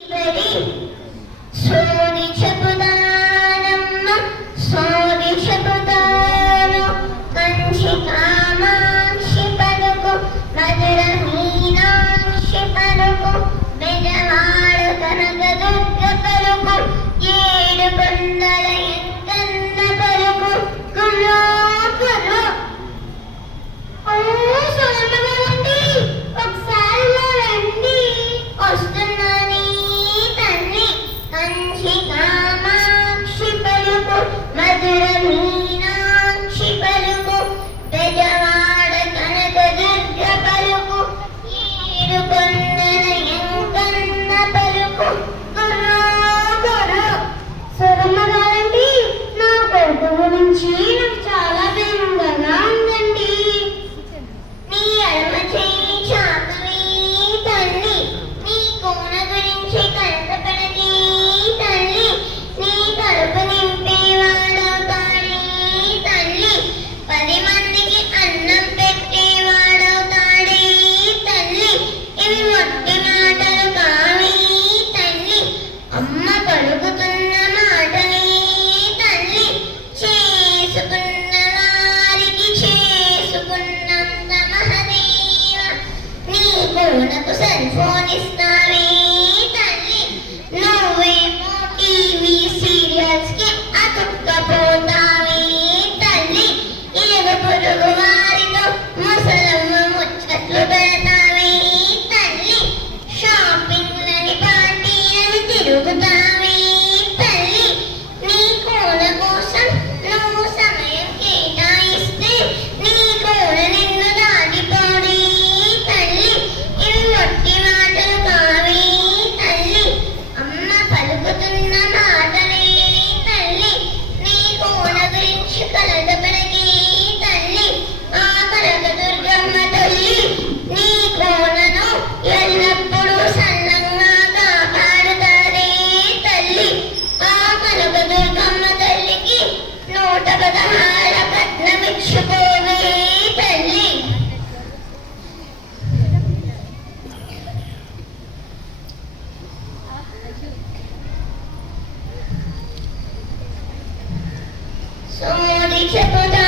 Ready? Slowly, One is not. So many people die.